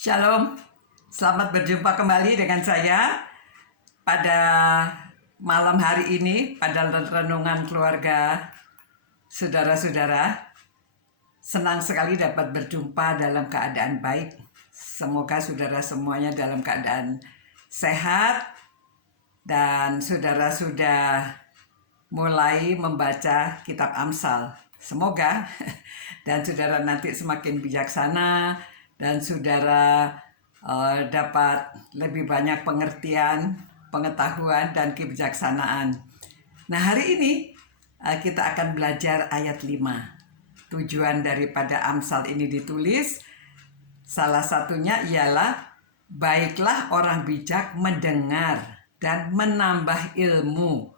Shalom, selamat berjumpa kembali dengan saya pada malam hari ini pada renungan keluarga saudara-saudara. Senang sekali dapat berjumpa dalam keadaan baik. Semoga saudara semuanya dalam keadaan sehat dan saudara sudah mulai membaca kitab Amsal. Semoga dan saudara nanti semakin bijaksana dan saudara dapat lebih banyak pengertian, pengetahuan, dan kebijaksanaan. Nah, hari ini kita akan belajar ayat 5. Tujuan daripada Amsal ini ditulis, salah satunya ialah baiklah orang bijak mendengar dan menambah ilmu,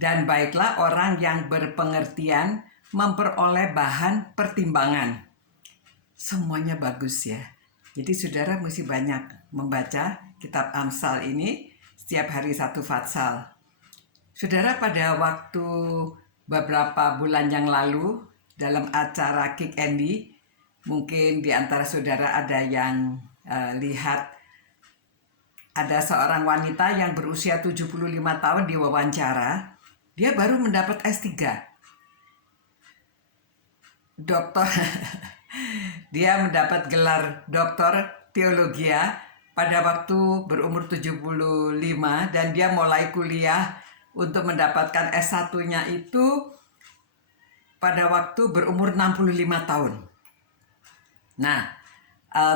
dan baiklah orang yang berpengertian memperoleh bahan pertimbangan. Semuanya bagus ya. Jadi saudara mesti banyak membaca kitab Amsal ini setiap hari satu fatsal. Saudara, pada waktu beberapa bulan yang lalu dalam acara Kick Andy, mungkin di antara saudara ada yang lihat ada seorang wanita yang berusia 75 tahun diwawancara. Dia baru mendapat S3. Doktor dia mendapat gelar doktor teologi pada waktu berumur 75 dan dia mulai kuliah untuk mendapatkan S1-nya itu pada waktu berumur 65 tahun. Nah,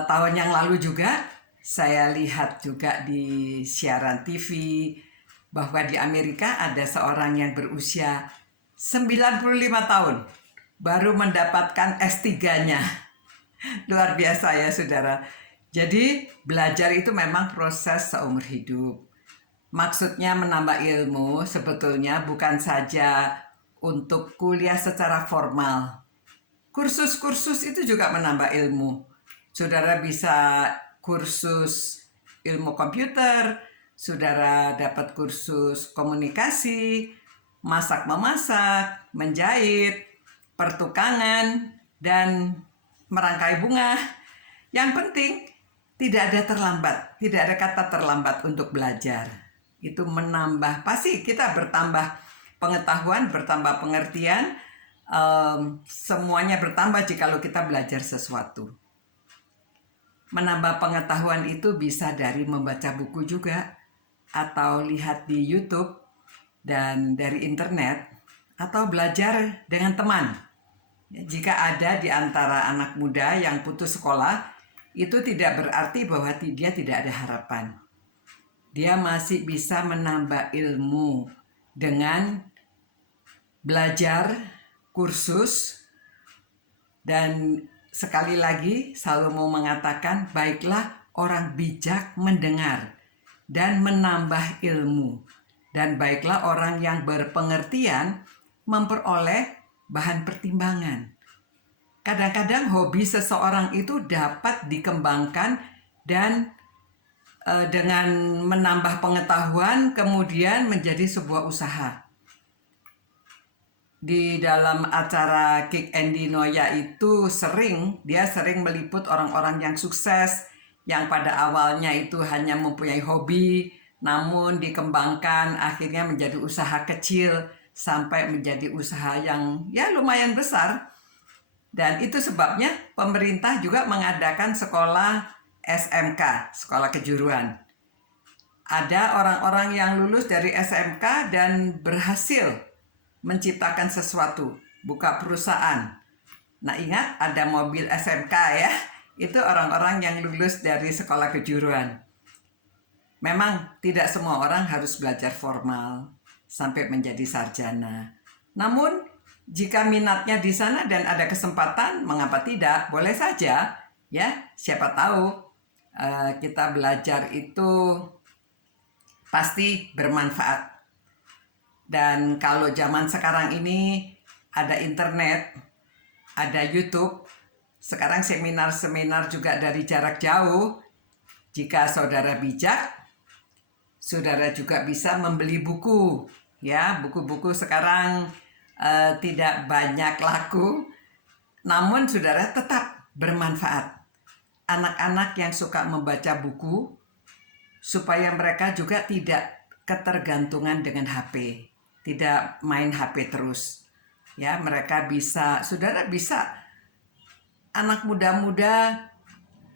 tahun yang lalu juga saya lihat juga di siaran TV bahwa di Amerika ada seorang yang berusia 95 tahun baru mendapatkan S3-nya. Luar biasa ya saudara. Jadi belajar itu memang proses seumur hidup. Maksudnya menambah ilmu sebetulnya bukan saja untuk kuliah secara formal. Kursus-kursus itu juga menambah ilmu. Saudara bisa kursus ilmu komputer, saudara dapat kursus komunikasi, masak-memasak, menjahit, pertukangan, dan merangkai bunga. Yang penting tidak ada terlambat, tidak ada kata terlambat untuk belajar. Itu menambah, pasti kita bertambah pengetahuan, bertambah pengertian, semuanya bertambah jikalau kita belajar sesuatu. Menambah pengetahuan itu bisa dari membaca buku juga, atau lihat di YouTube dan dari internet, atau belajar dengan teman. Jika ada di antara anak muda yang putus sekolah, itu tidak berarti bahwa dia tidak ada harapan. Dia masih bisa menambah ilmu dengan belajar, kursus, dan sekali lagi Salomo mengatakan, baiklah orang bijak mendengar dan menambah ilmu, dan baiklah orang yang berpengertian memperoleh bahan pertimbangan. Kadang-kadang hobi seseorang itu dapat dikembangkan dan dengan menambah pengetahuan kemudian menjadi sebuah usaha. Di dalam acara Kick Andy Noya itu dia sering meliput orang-orang yang sukses, yang pada awalnya itu hanya mempunyai hobi, namun dikembangkan akhirnya menjadi usaha kecil sampai menjadi usaha yang lumayan besar. Dan itu sebabnya pemerintah juga mengadakan sekolah SMK, sekolah kejuruan. Ada orang-orang yang lulus dari SMK dan berhasil menciptakan sesuatu, buka perusahaan. Nah, ingat ada mobil SMK ya, itu orang-orang yang lulus dari sekolah kejuruan. Memang tidak semua orang harus belajar formal sampai menjadi sarjana. Namun jika minatnya di sana dan ada kesempatan, mengapa tidak? Boleh saja ya, siapa tahu kita belajar itu pasti bermanfaat. Dan kalau zaman sekarang ini ada internet, ada YouTube, sekarang seminar-seminar juga dari jarak jauh. Jika saudara bijak, saudara juga bisa membeli buku. Ya, buku-buku sekarang tidak banyak laku, namun saudara tetap bermanfaat. anak-anak yang suka membaca buku supaya mereka juga tidak ketergantungan dengan HP, tidak main HP terus. Ya, mereka bisa, saudara bisa, anak muda-muda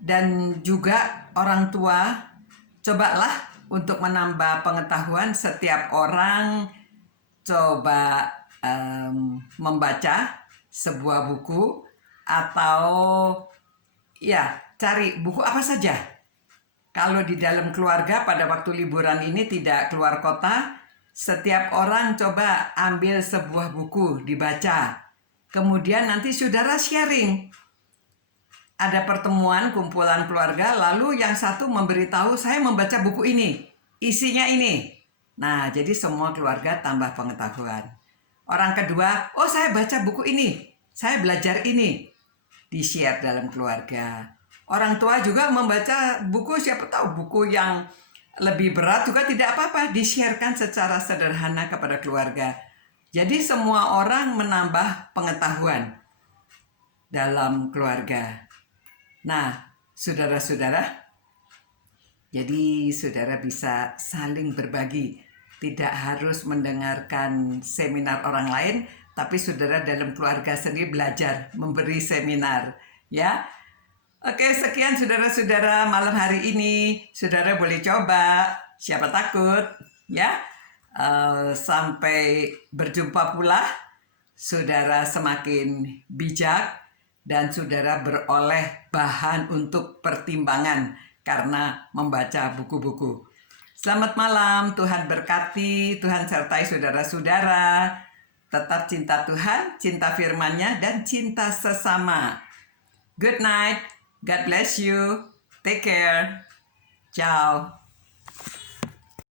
dan juga orang tua, cobalah untuk menambah pengetahuan. Setiap orang coba membaca sebuah buku atau ya cari buku apa saja. Kalau di dalam keluarga pada waktu liburan ini tidak keluar kota, setiap orang coba ambil sebuah buku dibaca. Kemudian nanti saudara sharing. Ada pertemuan kumpulan keluarga, lalu yang satu memberitahu saya membaca buku ini, isinya ini. Nah, jadi semua keluarga tambah pengetahuan. Orang kedua, oh saya baca buku ini, saya belajar ini. Di-share dalam keluarga. Orang tua juga membaca buku, siapa tahu buku yang lebih berat juga tidak apa-apa, di-sharekan secara sederhana kepada keluarga. Jadi semua orang menambah pengetahuan dalam keluarga. Nah, saudara-saudara, jadi saudara bisa saling berbagi. Tidak harus mendengarkan seminar orang lain, tapi saudara dalam keluarga sendiri belajar memberi seminar, ya. Oke, sekian saudara-saudara malam hari ini. Saudara boleh coba, siapa takut, ya. Sampai berjumpa pula, saudara semakin bijak dan saudara beroleh bahan untuk pertimbangan karena membaca buku-buku. Selamat malam, Tuhan berkati, Tuhan sertai saudara-saudara. Tetap cinta Tuhan, cinta firman-Nya, dan cinta sesama. Good night, God bless you, take care, ciao.